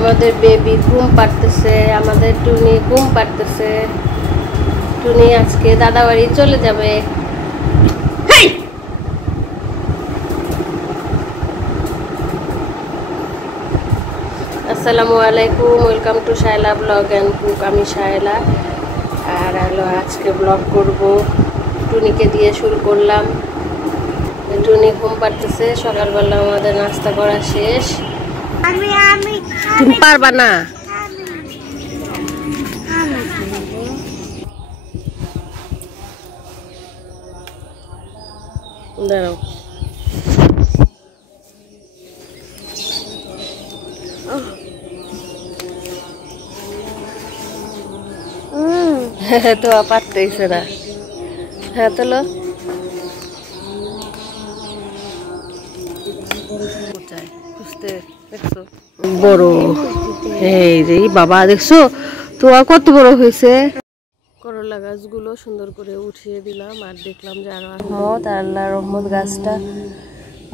আমাদের বেবি ঘুম পাড়তেছে, আমাদের টুনি ঘুম পাড়তেছে। টুনি আজকে দাদা বাড়ি চলে যাবে। আসসালামু আলাইকুম, welcome to Shaila blog and cook. আমি শায়লা, আর হলো আজকে ব্লগ করব। টুনিকে দিয়ে শুরু করলাম। টুনি ঘুম পাড়তেছে। সকালবেলা আমাদের নাস্তা করা শেষ। তুমি পারবা না? দাঁড়াও, তো পারতেইছে না। হ্যাঁ তোলো। বড় এই রে বাবা, দেখছো তো কত বড় হয়েছে। করলা গাছগুলো সুন্দর করে উঠিয়ে দিলাম, আর দেখলাম যে আরো রহমত, আল্লাহ রহমত গাছটা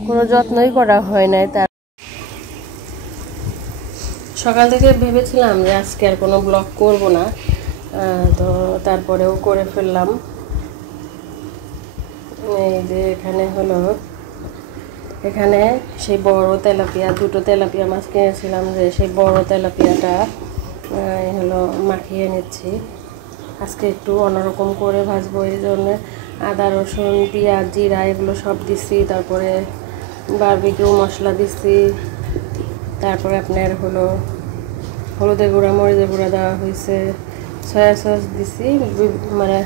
কোনো যত্নই করা হয় নাই। তার সকাল থেকে ভেবেছিলাম যে আজকে আর কোনো ব্লগ করব না, তো তারপরেও করে ফেললাম। এই যে এখানে হলো, এখানে সেই বড় তেলাপিয়া, দুটো তেলাপিয়া মাছ কিনেছিলাম, যে সেই বড় তেলাপিয়াটা হলো মাখিয়ে নিচ্ছি। আজকে একটু অন্যরকম করে ভাজবো, এই জন্য আদা রসুন পেঁয়াজ জিরা এগুলো সব দিচ্ছি, তারপরে বারবিকিউ মশলা দিচ্ছি, তারপরে আপনার হলো হলুদের গুঁড়া মরিচের গুঁড়া দেওয়া হয়েছে, সয়া সস দিছি। মানে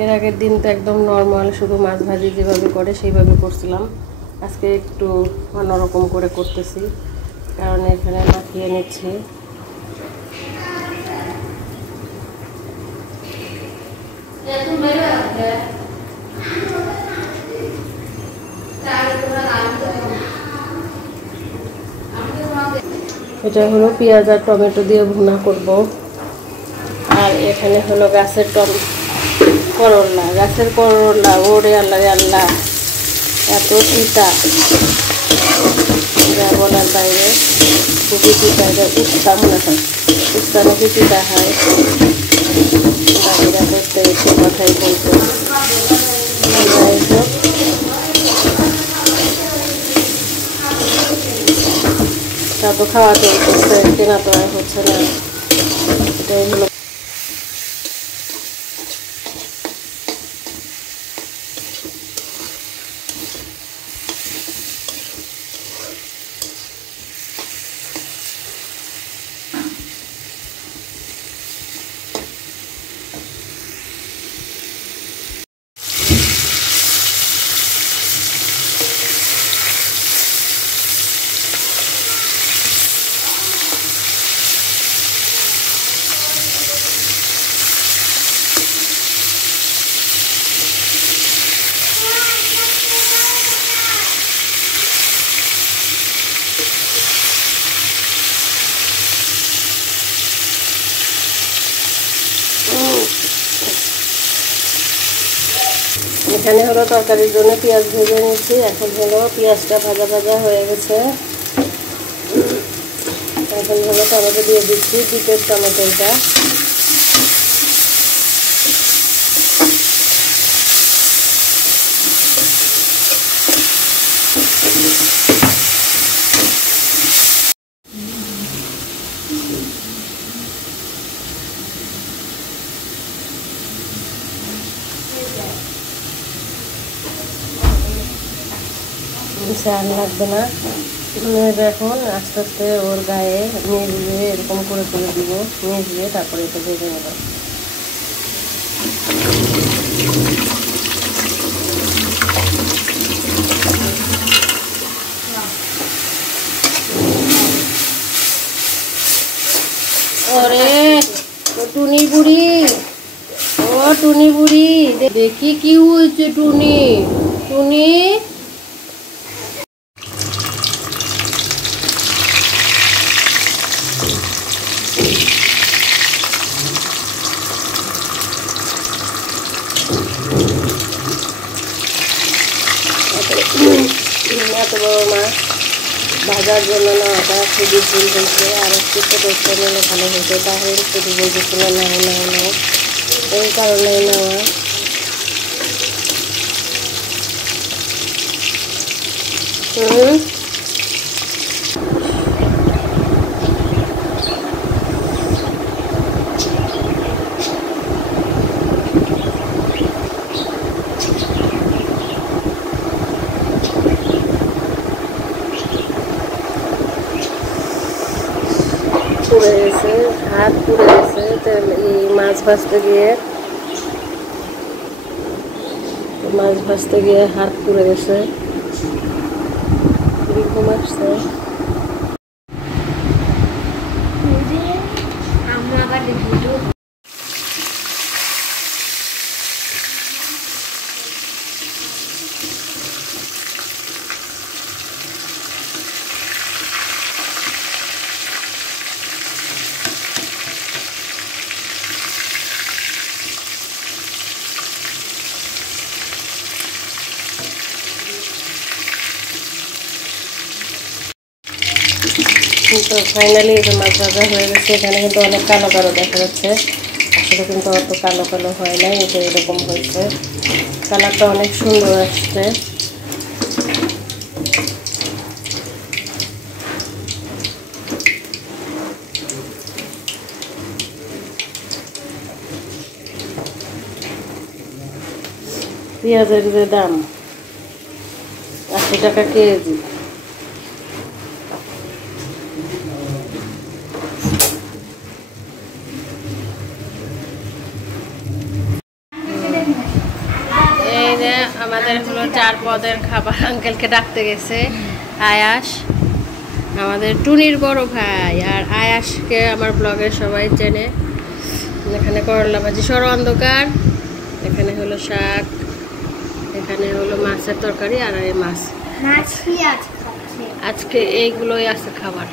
এর আগের দিন তো একদম নর্মাল শুধু মাছ ভাজি যেভাবে করে সেইভাবে করছিলাম। আজকে একটু অন্যরকম করে করতেছি, কারণ এখানে মাখিয়ে নিচ্ছি। এটা হলো পেঁয়াজ আর টমেটো দিয়ে ভুনা করব। আর এখানে হলো গাছের করলা, গাছের করলা। ওরে আল্লাহ রে আল্লাহ, এত তিতা যা বলার বাইরে, খুবই তিতা। এটা উস্তা মনে হয়, উস্তা নাকি তিতা হয়। বাকিরা করতে এসে কথাই বলতো। যাই হোক, তা তো খাওয়া চলতেছে, কেনা তো আর হচ্ছে না। এটাই হলো। এখানে হলো তরকারির জন্য পেঁয়াজ ভেজে নিচ্ছি। এখন হলো পেঁয়াজটা ভাজা ভাজা হয়ে গেছে। এখন হলো টমেটো দিয়ে দিচ্ছি, বিটের টমেটোটা। আর লাগবে না। এখন আস্তে আস্তে ওর গায়ে মিশিয়ে এরকম করে করে দিব, মিশিয়ে তারপরে এটা ভেজে নেব। ওরে টুনি বুড়ি, ও টুনি বুড়ি, দেখি কি হয়েছে টুনি। টুনি এত বড় মাছ ভাজি ভাজার জন্য নেওয়াটা খুবই ভুল হয়েছে, আর একটু ছোটো নিলে ভালো হতো। তাহলে শুধু বলতেছিল নাও এই কারণেই নেওয়া। পুড়ে গেছে, হাত পুড়ে গেছে এই মাছ ভাজতে গিয়ে হাত পুড়ে গেছে, খুবই ঘুম আসছে। তো ফাইনালি এই যে মাছ ভাজা হয়ে গেছে। এখানে কিন্তু অনেক কালো কালো দেখা যাচ্ছে, আসলে কিন্তু অত কালো কালো হয় নাই, এটা এরকম হয়েছে। কালারটা অনেক সুন্দর আসছে। পেঁয়াজের যে দাম 80 টাকা কেজি। আমাদের হলো 4 পদের খাবার। আঙ্কেলকে ডাকতে গেছে আয়াস, আমাদের টুনির বড় ভাই। আর আয়াসকে আমার ব্লগের সবাই চেনে। এখানে করলা ভাজি, সরো অন্ধকার। এখানে হলো শাক, এখানে হলো মাছের তরকারি, আর এই মাছ। আজকে এইগুলোই আছে খাবার।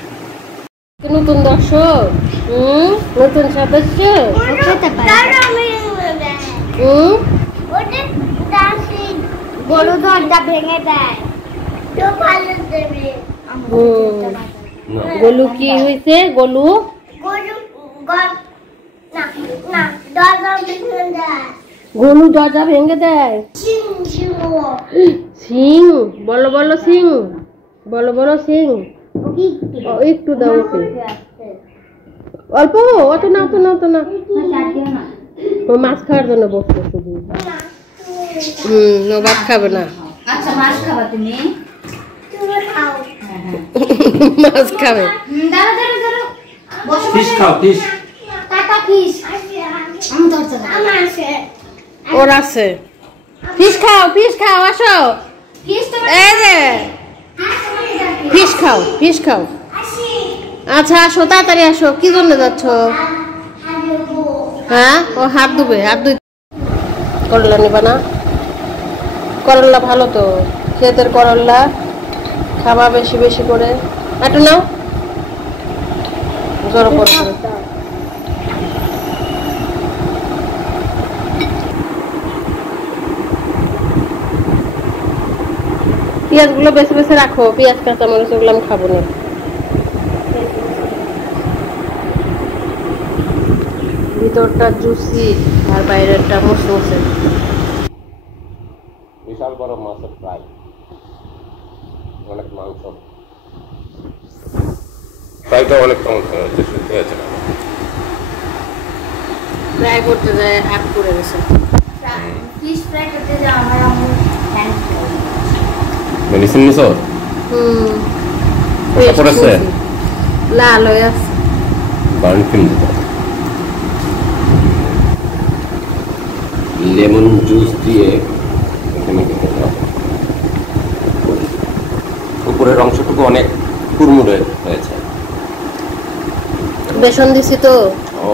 নতুন দর্শক, নতুন সদস্য, গরু দরজা ভেঙে দেয়। গলু কি হয়েছে? গলু গলু দরজা ভেঙে দেয়। সিং বলো বলো, সিং বলো বলো, সিং একটু দাও ওকে, অল্প, অত না অত না অত না। ও মাছ খাওয়ার জন্য বসলো শুধু। ভাত খাবে না। আচ্ছা মাছ খাবা তুমি? মাছ খাবে। ফিশ খাও, ফিশ। টাকা ফিশ। আমি দরজা ওর আছে। ফিশ খাও, ফিশ খাও, আসো। এই যে ফিশ খাও, ফিশ খাও। আচ্ছা আসো, তাড়াতাড়ি আসো। কি জন্য যাচ্ছ? হ্যাঁ, ও হাত ধুবে, হাত ধুই। করলা নিবা না? করলা ভালো তো, ক্ষেতের করলা খাবা বেশি বেশি করে। একটু নাও, জোর করে। পেঁয়াজগুলো বেছে বেছে রাখো, পেঁয়াজ কাঁচামরিচ ওগুলো আমি খাবো না। ভিতরটা জুসি আর বাইরেরটা মুসমুসে। বিশাল বড় মাছের ফ্রাই, অনেক মাংস, ফ্রাইটা অনেক হয়েছে। ফ্রাই করতে যায় হাত পুড়ে গেছে। ফিশ ফ্রাই করতে যাও আমার আম্মু হ্যান্ড ফ্রাই। মেডিসিন নিছো? কাপড় আছে? লাল হয়ে আছে। বার্ন ফিল্ম দিতে, লেমন জুস দিয়ে উপরের অংশটুকু অনেক কুড়মুড়ে হয়েছে। বেসন দিছি তো, ও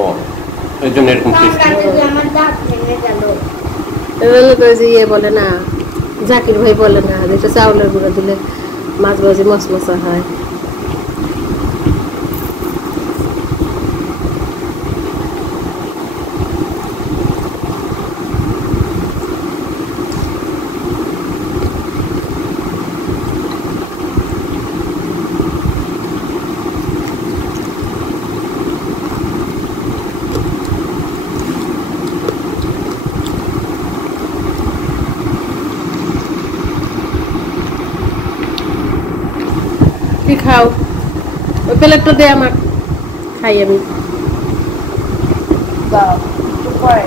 এই জন্য এরকম টেস্টি। আমার দাঁত ভেঙে গেল। এগুলো করে যে ইয়ে বলে না, জাকির ভাই বলে না, যেটা চাউলের গুঁড়ো দিলে মাছ ভাজি মশমশা হয়। তুই খাও ওই প্লেটটা দে আমার খাই আমি দাও একটু পরে